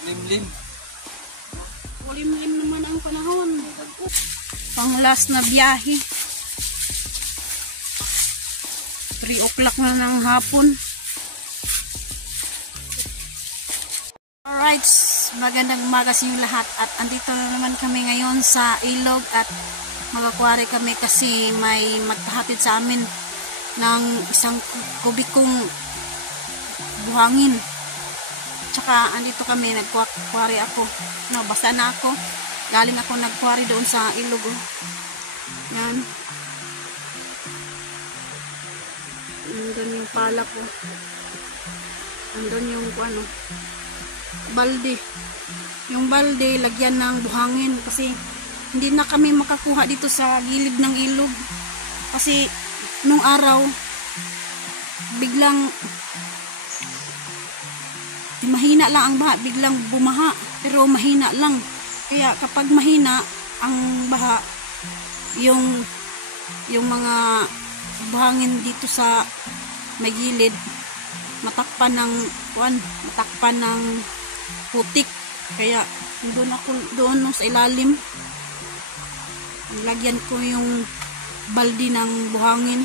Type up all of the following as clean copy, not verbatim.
Malimlim. Malimlim naman ang panahon. Pang last na biyahe. 3 o'clock na ng hapon. Alright, magandang umaga sa inyo lahat. At andito na naman kami ngayon sa ilog at mag-aquary kami kasi may magpahatid sa amin ng isang kubikong buhangin. Tsaka andito kami, nag-aquary ako. No, basta na ako. Galing ako nag-aquary doon sa ilog. Oh. Yan. Andun yung pala ko. Andun yung ano, balde. Yung balde, lagyan ng buhangin kasi hindi na kami makakuha dito sa gilid ng ilog. Kasi nung araw, biglang mahina lang ang baha, biglang bumaha, pero mahina lang. Kaya kapag mahina ang baha, yung mga buhangin dito sa may gilid, matakpan ng putik. Kaya doon sa ilalim, lagyan ko yung baldi ng buhangin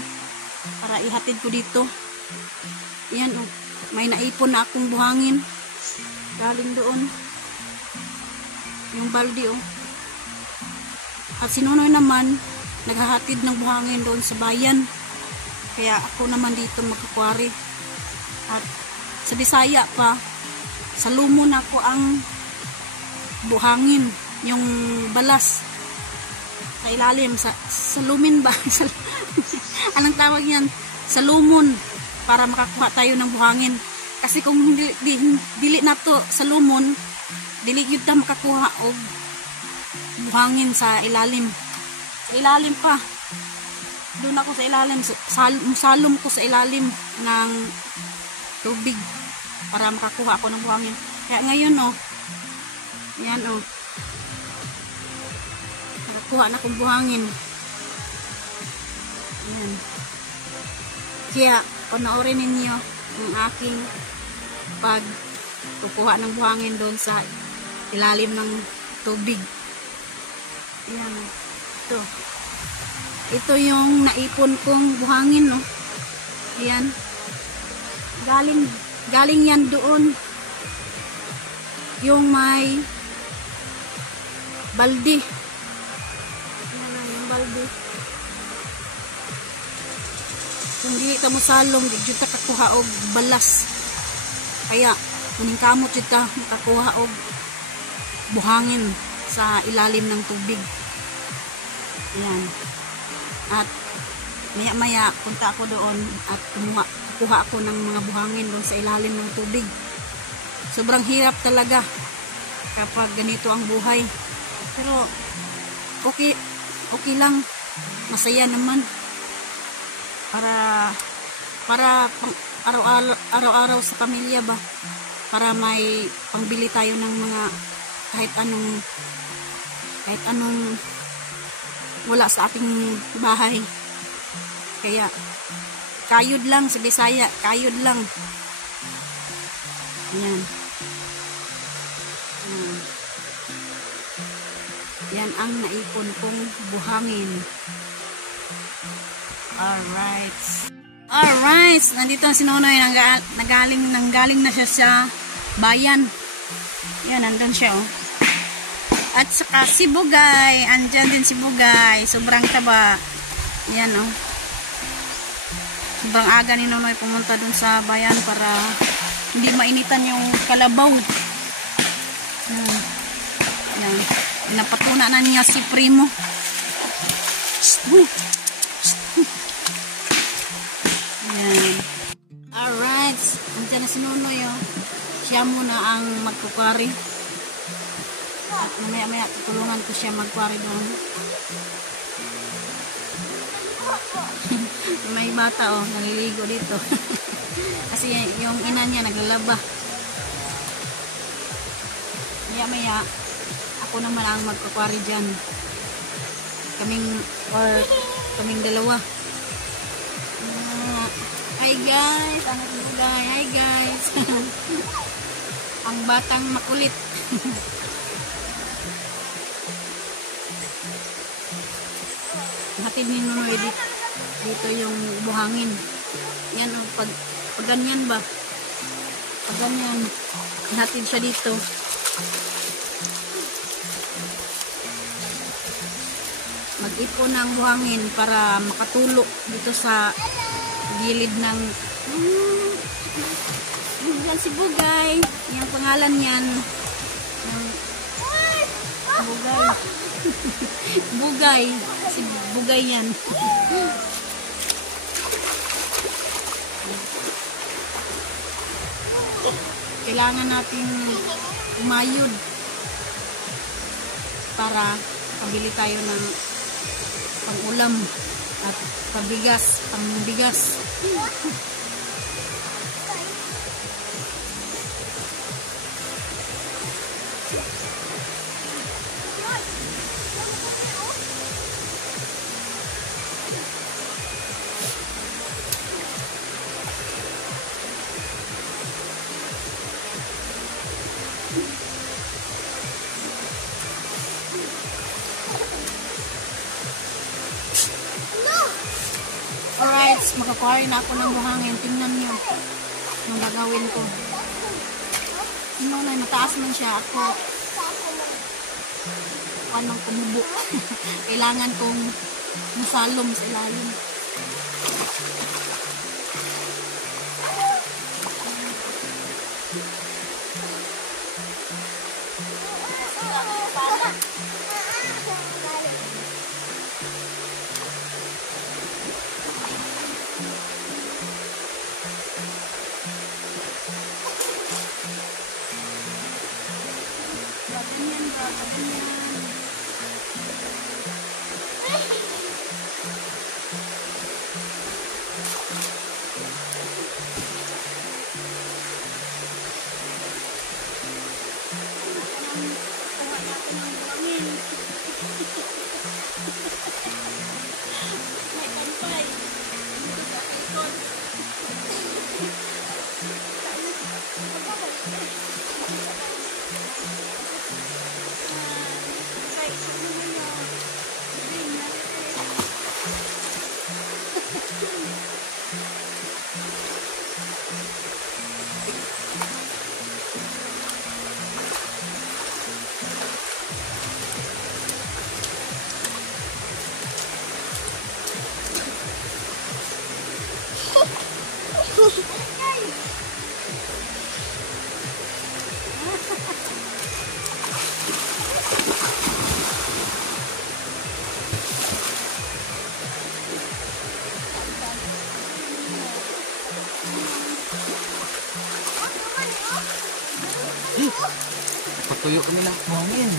para ihatid ko dito. Yan oh, may naipon na akong buhangin galing doon, yung baldi oh. At si Nonoy naman naghahatid ng buhangin doon sa bayan, kaya ako naman dito mag-aquary. At sa Bisaya pa, salumon ako ang buhangin, yung balas sa ilalim, salumin ba? Anong tawag yan? Salumon, para makakuha tayo ng buhangin. Kasi kung dili na to salumon, dili yun na makakuha og buhangin sa ilalim. Sa ilalim pa, doon ako sa ilalim, salum ko sa ilalim ng tubig para makakuha ako ng buhangin. Kaya ngayon oh, yan oh, nakakuha na akong buhangin. Yan. Kaya panoorin ninyo ang aking pagkukuha ng buhangin doon sa ilalim ng tubig. Yan oh. Ito yung naipon kong buhangin no. Ayan. Galing yan doon. Yung may baldi. Ayan yung baldi. Kung dili ka mo salong, di jud ta kakuha og balas. Kaya muning kamot jud ta makakuha og buhangin sa ilalim ng tubig. Ayan. At maya-maya punta ako doon at kuha ako ng mga buhangin doon sa ilalim ng tubig. Sobrang hirap talaga kapag ganito ang buhay. Pero okay lang. Masaya naman. Para araw-araw sa pamilya ba, para may pangbili tayo ng mga kahit anong wala sa ating bahay. Kaya kayod lang sa Bisaya, kayod lang. Yan. Yan ang naipon kong buhangin. Alright, nandito si Nonoy, nanggaling na siya sa bayan. Yan, nandun siya oh. At saka si Bugay, andyan din si Bugay, sobrang taba. Yan oh. Sobrang aga ni Nonoy pumunta dun sa bayan para hindi mainitan yung kalabaw. Yan. Napatuna na niya si Primo. Yan. Alright. Andiyan na si Nonoy oh. Siya muna ang mag-aquary. At mamaya-maya tutulungan ko siya mag-aquary doon. May bata oh, naliligo dito. Kasi yung ina niya naglalaba. Maya-maya ako naman ang mag-aquary dyan. Kaming dalawa. Hi guys, anak Bugay. Hi guys. Ang batang makulit. Hatid ni Nunoy dito yung buhangin. Yan o, pag ganyan ba? Pag ganyan, hatid siya dito. Mag-ipon ng buhangin para makatulo dito sa gilid ng yan si Bugay. Yung pangalan niyan Bugay. Bugay. Si Bugay yan. Kailangan nating umayod para pabili tayo ng pang-ulam at pambigas. Alright, makakuha na ako ng buhangin. Tingnan nyo ang gagawin ko. Tingnan na, mataas man siya. Ako anong kumubo. Kailangan kong masalom sa ilalim. Patuyo kami ng buhangin.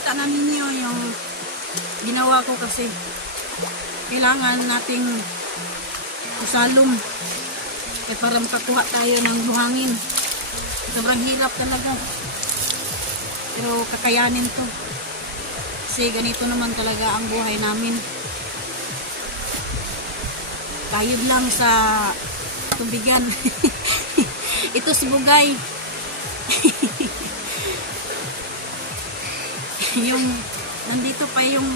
nakita na ninyo yung ginawa ko kasi kailangan nating usalom para makakuha tayo ng buhangin. Sobrang hirap talaga, pero kakayanin to kasi ganito naman talaga ang buhay namin. Kayod lang sa tubigan. Ito si Bugay. Yung nandito pa yung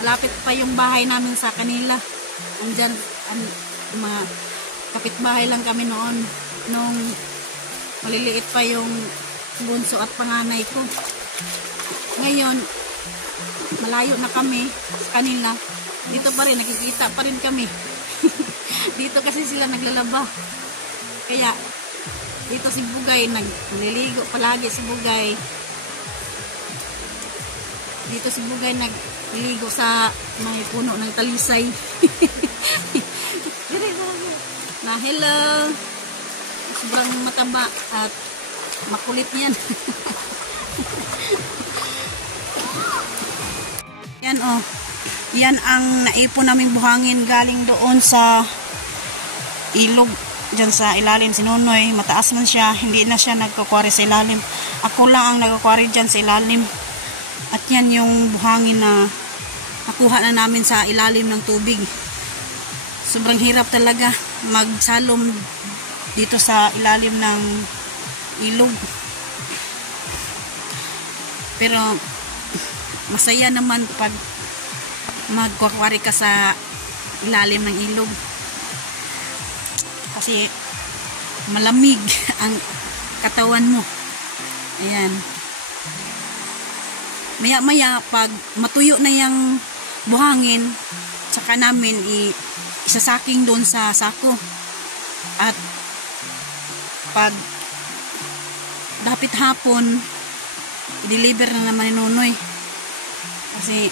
malapit pa yung bahay namin sa kanila. Andyan mga kapitbahay lang kami noon nung maliliit pa yung bunso at panganay ko. Ngayon malayo na kami sa kanila. Dito pa rin nakikita pa rin kami. Dito kasi sila naglalaba. Kaya dito si Bugay nagliligo palagi si Bugay. Dito si Bugay nagliligo sa may puno ng talisay. Na hello. Sobrang mataba at makulit yan. Yan oh. Yan ang naipon naming buhangin galing doon sa ilog. Diyan sa ilalim si Nonoy. Mataas man siya. Hindi na siya nagkukwari sa ilalim. Ako lang ang nagkukwari dyan sa ilalim. At yan yung buhangin na nakuha na namin sa ilalim ng tubig. Sobrang hirap talaga magsalom dito sa ilalim ng ilog. Pero masaya naman pag magkukwari ka sa ilalim ng ilog. Kasi malamig ang katawan mo. Ayan. Maya-maya pag matuyo na yung buhangin, saka namin isasaking doon sa sako. At pag dapit hapon, i-deliver na naman ni Nonoy. Kasi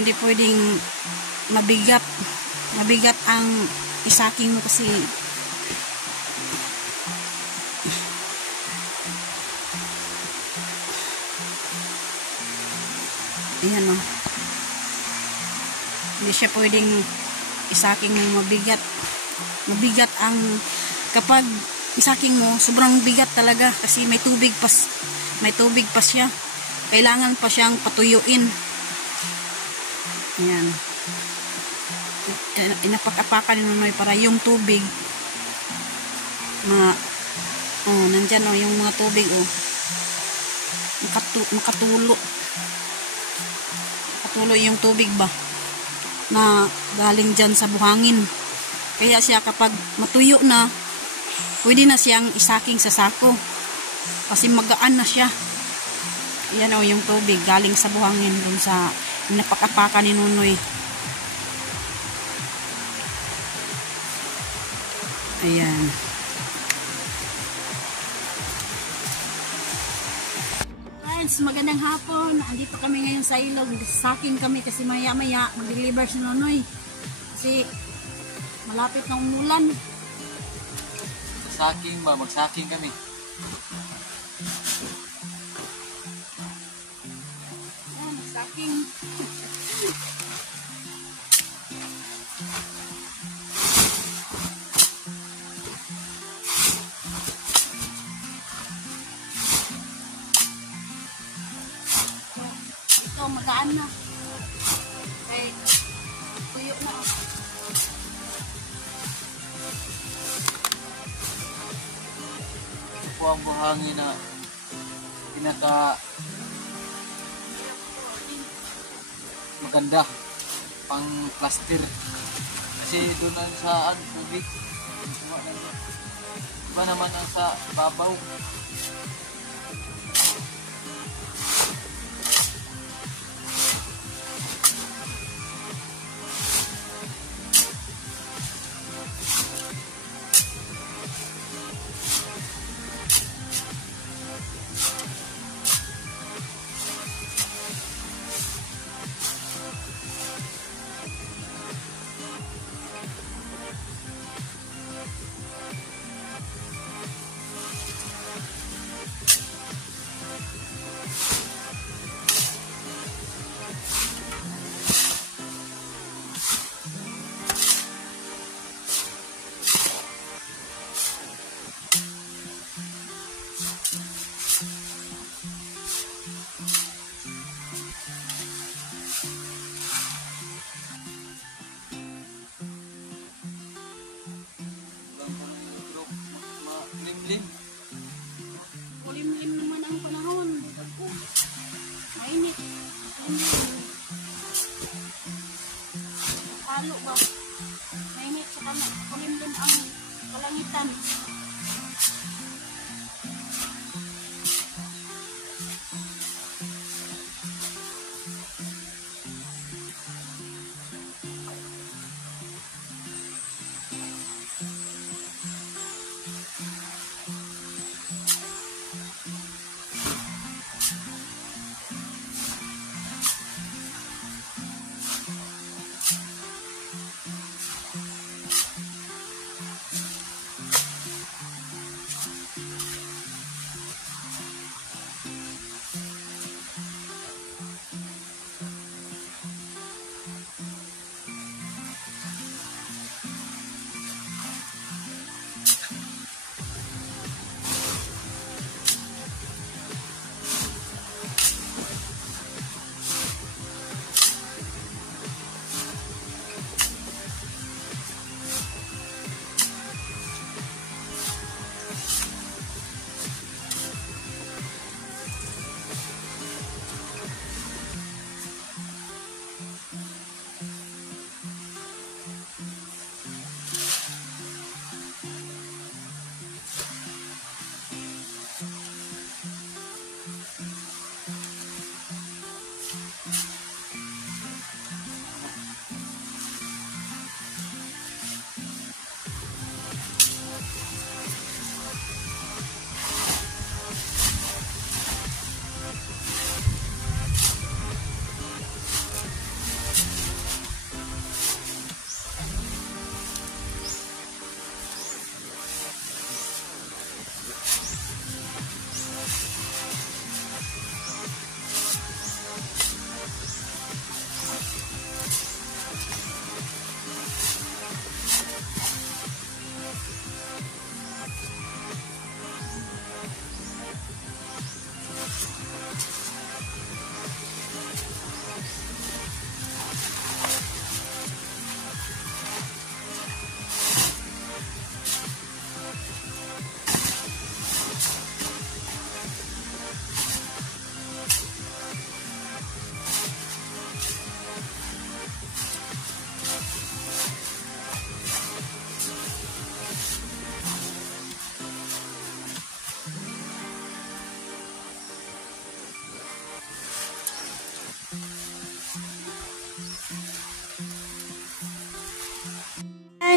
hindi pwedeng mabigat ang isaking mo kasi ayan o, hindi siya pwedeng isaking mo mabigat ang kapag isaking mo sobrang bigat talaga kasi may tubig pa siya, kailangan pa siyang patuyuin. Ayan, inapak-apakan ni Nonoy para yung tubig nandyan yung mga tubig makatulo yung tubig ba na galing dyan sa buhangin. Kaya siya kapag matuyo na pwede na siyang isaking sa sako kasi magaan na siya. Yan yung tubig galing sa buhangin dun sa inapak-apakan ni Nonoy. Ayan. Friends, magandang hapon. Andito kami ngayon sa ilog. Saking kami kasi maya-maya mag-deliver si Nonoy. Kasi malapit na umulan. Saking ba? Magsaking kami. Ayan, saking. Magaan na. Okay. Tuyo na. Ito po ang buhangin na pinaka maganda pang plaster kasi doon ang saan tubig iba naman ang sa babaw. Makulimlim. Kulimlim naman ang panahon. Mainit. Halo ba? Mainit sa kulimlim ang kalangitan.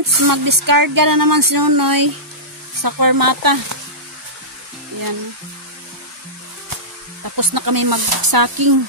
Mag-discarga na naman si Nonoy sa kwarmata. Ayan. Tapos na kami mag-sacking.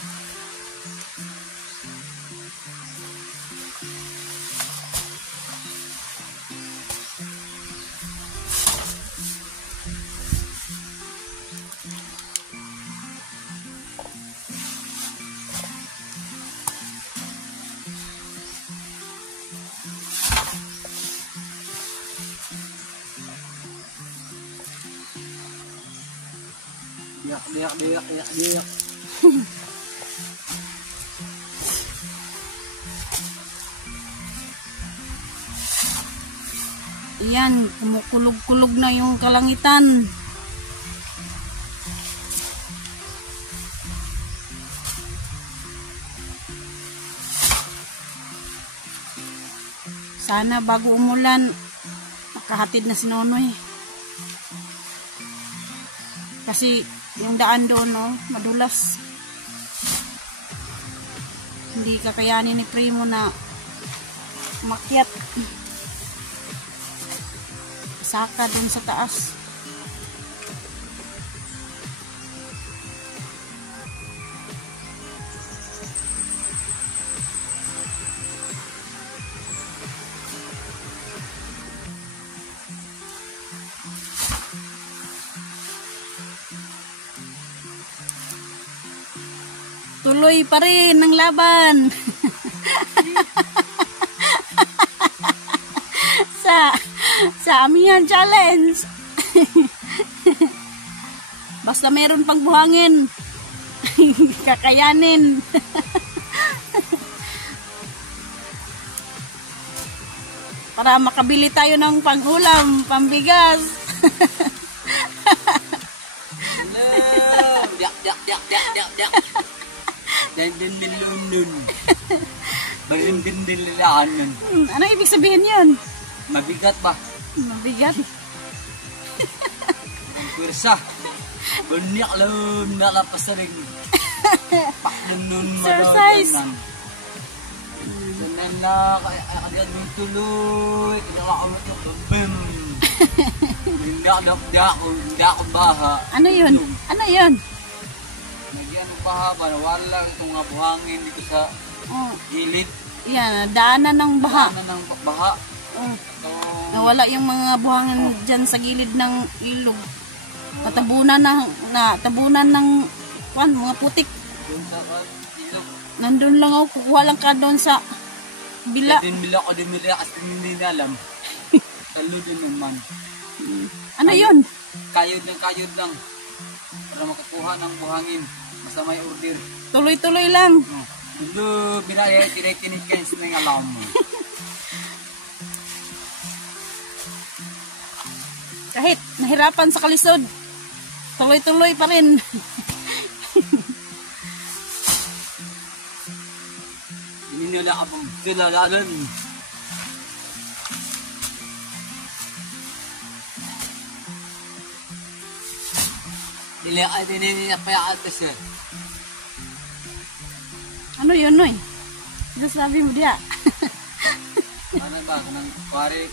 Diyak. Ayan, kumukulog-kulog na yung kalangitan. Sana bago umulan, makahatid na si Nonoy. Kasi yung daan doon, no, madulas. Hindi kakayanin ni Primo na makyat. Saka doon sa taas. Tuloy pa rin ang laban. sa Amihan Challenge. Basta meron pang buhangin. Kakayanin. Para makabili tayo ng pang-ulam, pambigas. Dahil din milyon nun. Bayan din nilaan nun. Ano ibig sabihin yun? Mabigat ba? Mabigat. Ang pwersa. Banyak lang nakapasaring. Pakyan nun. Exercise. Ganyan na, agad mong tuloy. Kinakakamot yung bam. Hindi ako baha. Ano yun? Ano yun? Nagyan baha ba? Nawala lang itong nga buhangin dito sa Oh, gilid. yan, daanan ng baha. Ano ng baha? Oh, So, nawala yung mga buhangin dyan sa gilid ng ilog. Tabunan ng mga putik. dun sa ilog. Nandun lang ako, kukuha lang ka doon sa bila. Din mila ko din mila kasi hindi na alam. Talo din naman. Ano yun? Kayod lang. Para makakuha ng buhangin. Basta may order. Tuloy-tuloy lang. Dulo, binaya, tinay-tinig kayo sa mga alam mo. Kahit nahirapan sa kalisod, tuloy-tuloy pa rin. Hindi nila akong silalalan. Nila ay tininipayakan siya. Ano yun, Noy? Ano sabi mo diya? Ano ba? Nang pare,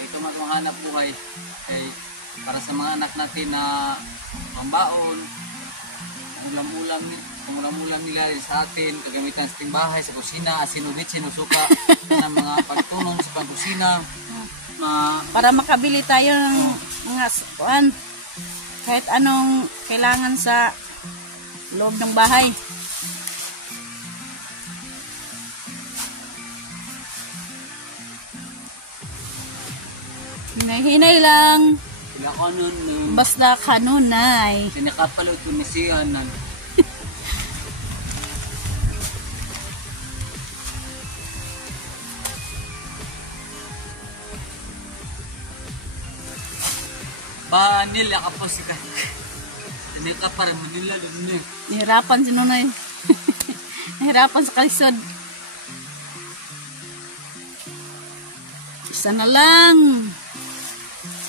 ito maghanap buhay. Kay, para sa mga anak natin na pambaon, ulam nila sa atin, kagamitan sa ating bahay, sa kusina, asin-ubit, sinusuka, ng mga pagtunong sa pagkusina. Para makabili tayo ng mga kahit anong kailangan sa loob ng bahay. Hinay-hinay lang. Sila ko nun, Basta kanunay. sinakapalo ito ni Sianan. Manila ka po si Kat. Hindi ka para Manila dun eh. Nahirapan si Nonoy. Nahirapan sa kalisod. Isa na lang.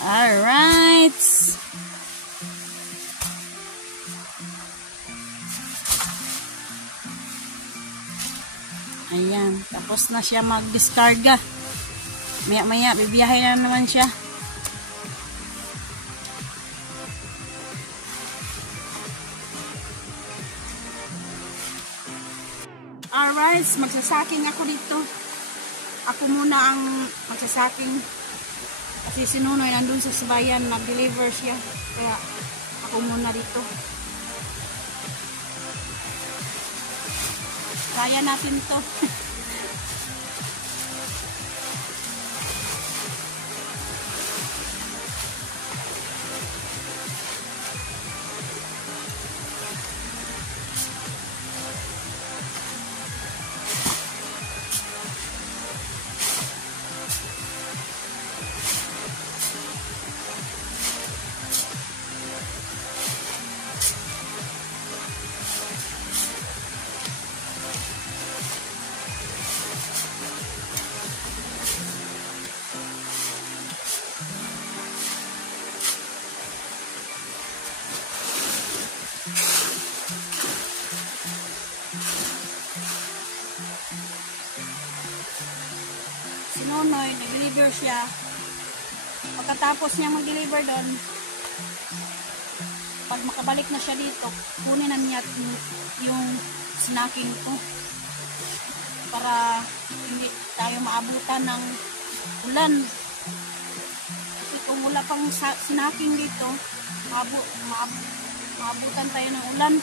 Alright. Ayan. Tapos na siya mag-discarga. Maya-maya, bibiyahe na naman siya. Alright, magsasaking ako dito. Ako muna ang magsasaking. Kasi si Nunoy nandun sa bayan, nag-deliver siya. Kaya ako muna dito. Kaya natin to. Si Nonoy, nag-deliver siya. Pagkatapos niya mag-deliver doon, pag makabalik na siya dito, kunin na niya yung snacking ko para hindi tayo maabutan ng ulan. Kasi kung wala pang snacking dito, maabutan tayo ng ulan.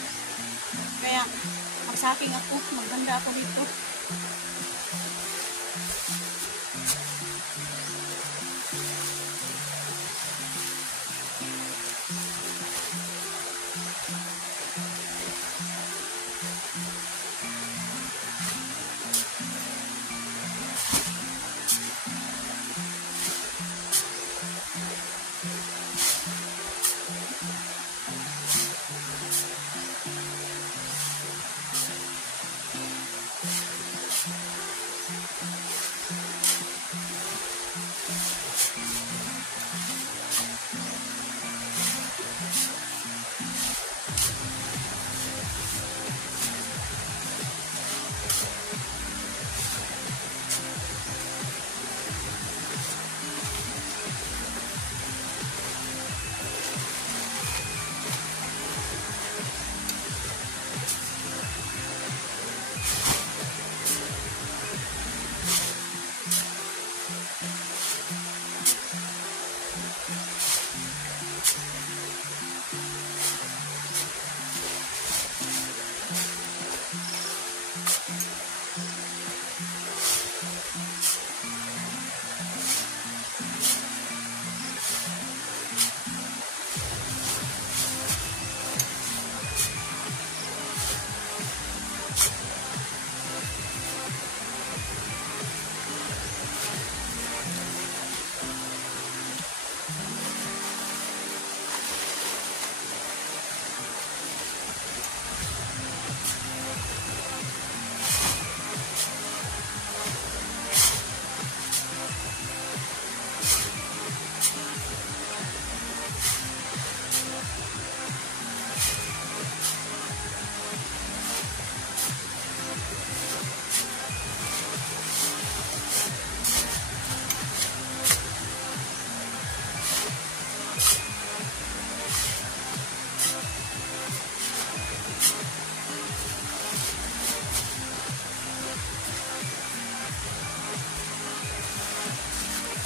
Kaya magsacking ako, maganda ako dito.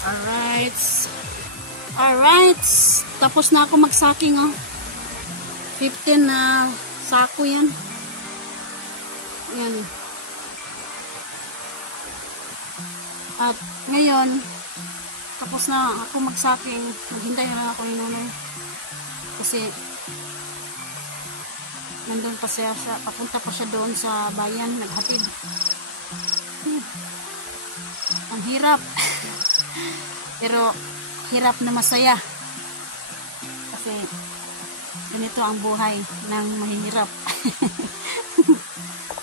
Alright. Alright. Tapos na ako magsaking, oh. 15 na sako yan. Yan. At ngayon, tapos na ako magsaking. Maghintay na lang ako ni Nonoy. Kasi nandun pa siya, papunta pa siya doon sa bayan, naghatid. Ang hirap. Pero hirap na masaya. Kasi ganito ang buhay ng mahihirap.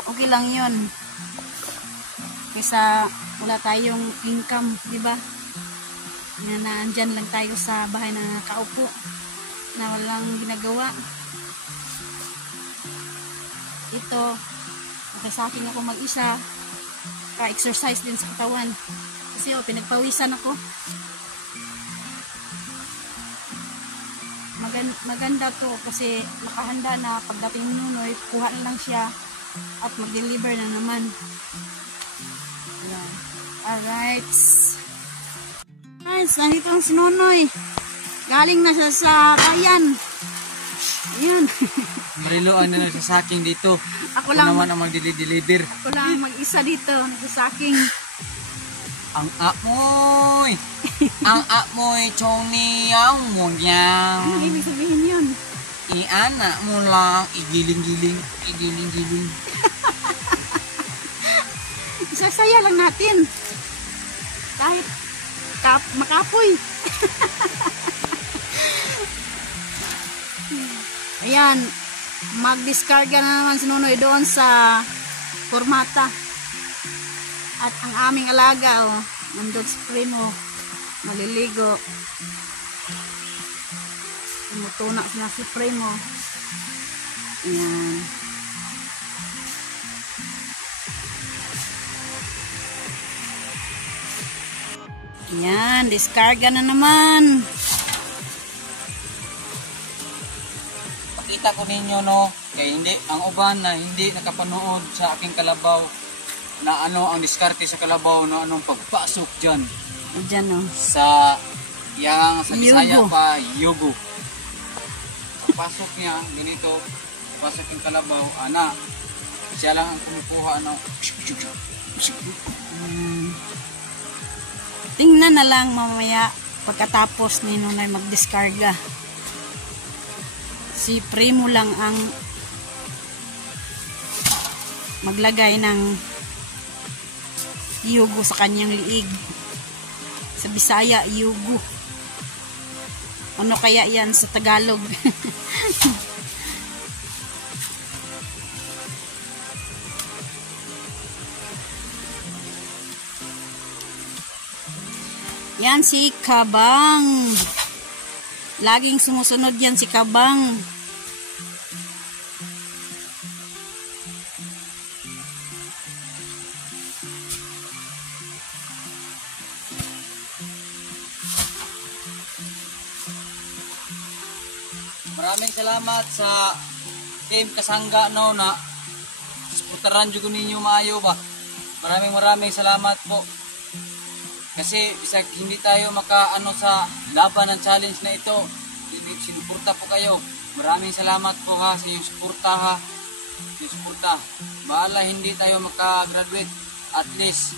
Okay lang yun. Kaysa wala tayong income, di ba? Na andyan lang tayo sa bahay na nakaupo, na walang ginagawa. Ito, okay sa akin ako mag-isa, ka-exercise din sa katawan. Kasi pinagpawisan ako. Maganda to kasi nakahanda na pagdating ni Nonoy, kuha na lang siya at mag-deliver na naman. Ayan. Alright. Guys, nandito ang si Nonoy. Galing na siya sa bayan. Ayan. Marilo, ano na sa saking dito. Ako lang naman ang mag-deliver. Ako lang mag-isa dito sa saking. Ang amoy! Ang amoy, Choni, ang munyang. Ano ibig sabihin yun? Iana mo lang, igiling-giling, igiling-giling. Isasaya lang natin. Kahit makapoy. Ayan, mag-discarga na naman si Nonoy doon sa Formata. At ang aming alaga, oh, nandun si Primo, maliligo. Tumutuna na si Primo. Ayan. Ayan, discarga na naman. Pakita ko ninyo, no, kaya hindi, ang uban na hindi nakapanood sa aking kalabaw, na ano ang diskarte sa kalabaw, na anong pagpasok dyan Ayan, oh. sa sa Bisaya Yugo. pa, yugo. Pagpasok niya, ganito, pasok yung kalabaw, siya lang ang kumukuha, Tingnan na lang mamaya pagkatapos ni Nonoy magdiskarga. Si Primo lang ang maglagay ng yugo sa kanyang liig. Sa Bisaya, yugo. Ano kaya yan sa Tagalog? Yan si Kabang. Laging sumusunod yan si Kabang. Maraming salamat sa team Kasangga, no, na putaran jud ninyo maayo ba. Maraming salamat po. Kasi bisag hindi tayo makaano sa laban ng challenge na ito, sinuporta po kayo. Maraming salamat po ha sa iyong suporta ha. Yung suporta. Bahala hindi tayo makagraduate, at least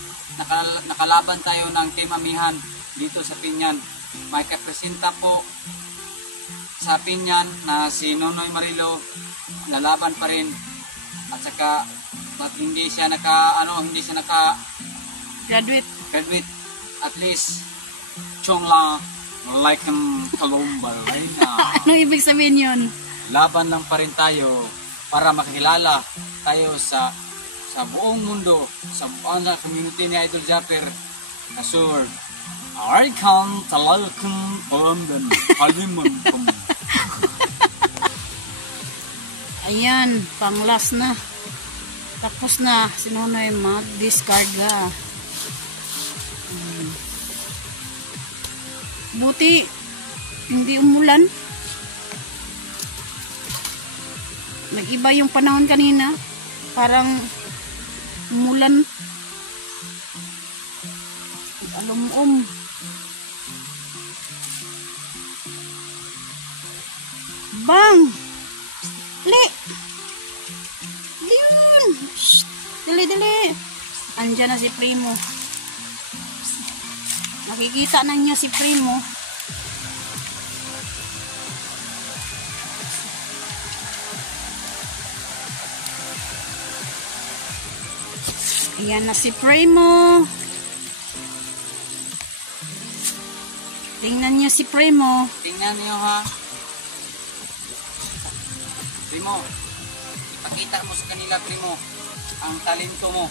nakalaban tayo ng Team Amihan dito sa Pinyan. May kapresenta po sa Pinyan na si Nonoy Marilo, lalaban pa rin. At saka hindi siya graduate, at least chong la like kalumbal na. Ano ibig sabihin yun? Laban lang pa rin tayo para makilala tayo sa buong mundo, sa buong community ni Idol Japper na sure Arikan talagang palamdan kaliman kong. Ayan, pang last na. Tapos na si Nonoy mag-discarga. Buti hindi umulan. Nag-iba yung panahon kanina. Parang umulan. Alum-um. Andyan na si Primo. Nakikita na niyo si Primo. Ayan na si Primo. Tingnan niyo si Primo. Tingnan niyo ha. Primo, ipakita mo sa kanila, Primo, ang talento mo.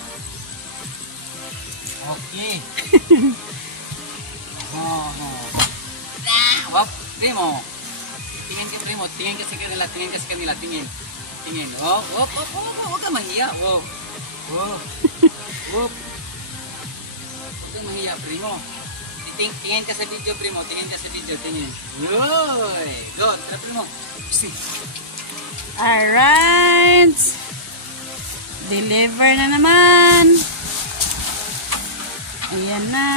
Okay. Hop, Primo. Tingin ka, Primo. Tingin ka sa kanila. Tingin ka sa kanila. Tingin. Tingin. Hop, hop, hop, hop. Huwag ka mahiya. Wow. Wow. Whoop. Huwag kang mahiya, Primo. Tingin ka sa video, Primo. Tingin ka sa video. Tingin. Yoy. Go. Tara, Primo. See. Alright. Deliver na naman. Ayan na.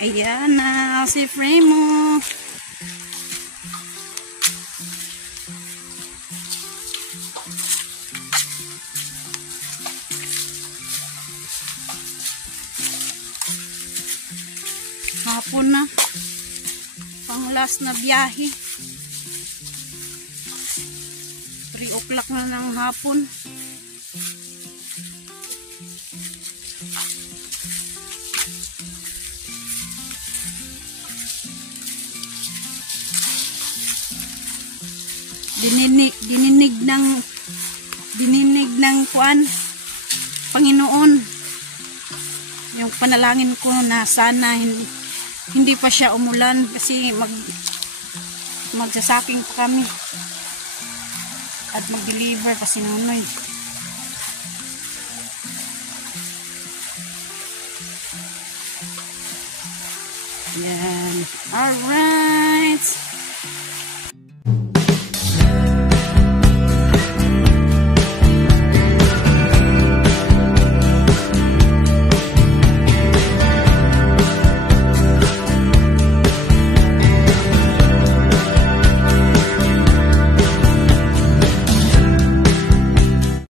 Ayan na si Primo. Hapon na. Pang last na biyahe. 3 o'clock na ng hapon. Dininig ng kuan Panginoon yung panalangin ko na sana hindi pa siya umulan kasi magsasaking pa kami at mag-deliver pa si Nunoy. Yan. Alright.